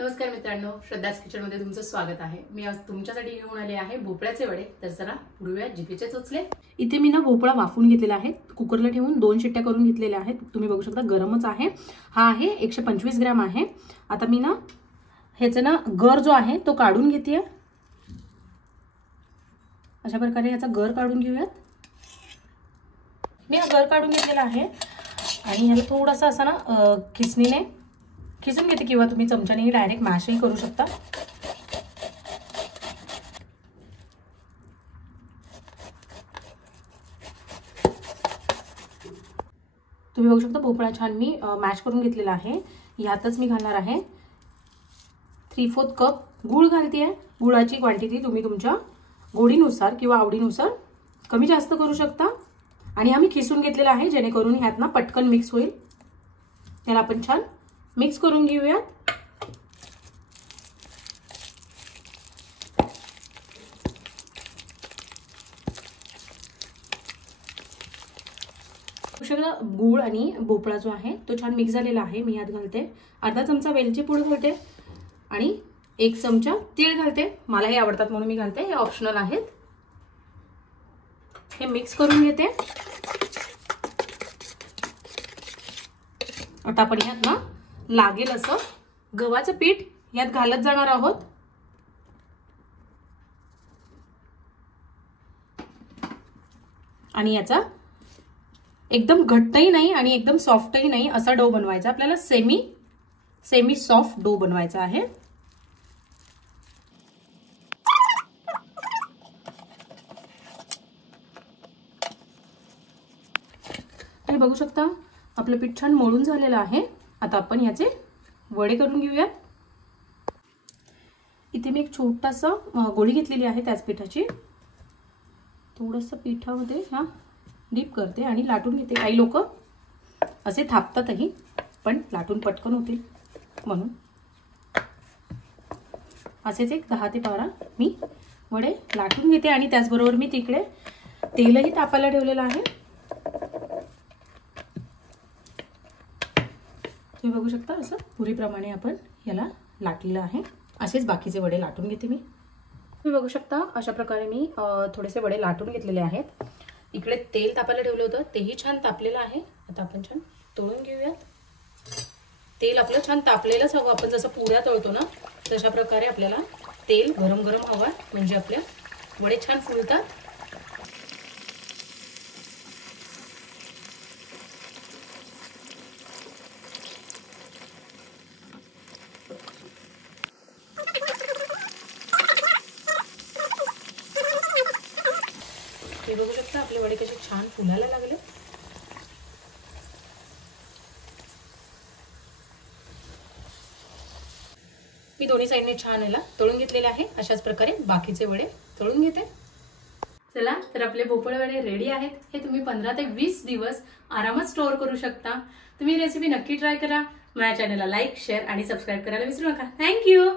नमस्कार मित्रांनो, श्रद्धास किचन मध्ये तुमचं स्वागत आहे। मी आज तुमच्यासाठी घेऊन आले आहे भोपळ्याचे वडे। तर जरा उडूया जिभेचे चोचले। इथे मी ना भोपळा वाफून घेतलेला आहे, कुकरला ठेवून 2 शिट्ट्या करून घेतलेल्या आहेत। तुम्ही बघू शकता गरमच आहे। हा आहे 125 ग्रॅम आहे। आता मी ना ह्याचा ना गर जो आहे तो काढून घेते। अशा प्रकारे याचा गर काढून घेऊयात। मी हा गर काढून घेतलेला आहे आणि ह्याला थोडासा असा ना खिसणीने खिसून घेते किंवा तुम्ही चमच्याने डायरेक्ट मॅशही करू शकता। तुम्ही बघू शकता भोपळा छान मी मॅश करून घेतलेला आहे। यातच मी घालणार आहे 3/4 कप गूळ घालते। गुळाची क्वांटिटी तुम्ही तुमच्या गोडीनुसार किंवा आवडीनुसार कमी जास्त करू शकता। आणि आम्ही खिसून घेतलेला आहे जेणेकरून ह्यात ना पटकन मिक्स होईल। त्याला आपण छान मिक्स करून घेऊयात। गूळ आणि भोपळा जो आहे तो छान मिक्स झालेला आहे। मी यात घालते अर्धा चमचा वेलची पूड घालते आणि 1 चमचा तीळ घालते। मला हे आवडतात म्हणून मी घालते, हे ऑप्शनल आहेत। हे मिक्स करून घेते। आता आपण यात ना लागेल असं गव्हाचं पीठ यात घालत जाणार आहोत। आणि याचा एकदम घट्टही नाही आणि एकदम सॉफ्टही नाही असा डो बनवायचा आपल्याला। सेमी सॉफ्ट डो बनवायचा आहे। तुम्ही बघू शकता आपलं पीठ छान मळून झालेलं आहे। आता आपण याचे वडे करून घेऊयात। इथे मी एक छोटासा गोळी घेतलेली आहे त्याच पिठाची। थोडंसं पिठामध्ये ह्या डीप करते आणि लाटून घेते। काही लोक असे थापतातही पण लाटून पटकन होतील म्हणून असेच एक 10 ते 12 मी वडे लाटून घेते। आणि त्याचबरोबर मी तिकडे तेलही तापायला ठेवलेलं आहे। तुम्ही बघू शकता असं पुरीप्रमाणे आपण याला लाटलेलं आहे। असेच बाकीचे वडे लाटून घेते मी। तुम्ही बघू शकता अशा प्रकारे मी थोडेसे वडे लाटून घेतलेले आहेत। इकडे तेल तापायला ठेवलं होतं, तेही छान तापलेलं आहे। आता आपण छान तळून घेऊयात। तेल आपलं छान तापलेलंच हवं, आपण जसं पुऱ्या तळतो ना तशा प्रकारे आपल्याला तेल गरम गरम हवं, म्हणजे आपल्या वडे छान फुलतात। हे बघू शकता आपले वडे कसे छान फुलायला लागले। मी दोन्ही साइडने छान याला तळून घेतलेले आहे। अशाच प्रकारे बाकीचे वडे तळून घेते। चला तर आपले भोपळे वडे रेडी आहेत। हे तुम्ही 15 ते 20 दिवस आरामात स्टोअर करू शकता। तुम्ही रेसिपी नक्की ट्राय करा। माझ्या चॅनलला लाईक, शेअर आणि सबस्क्राइब करायला विसरू नका। थँक्यू।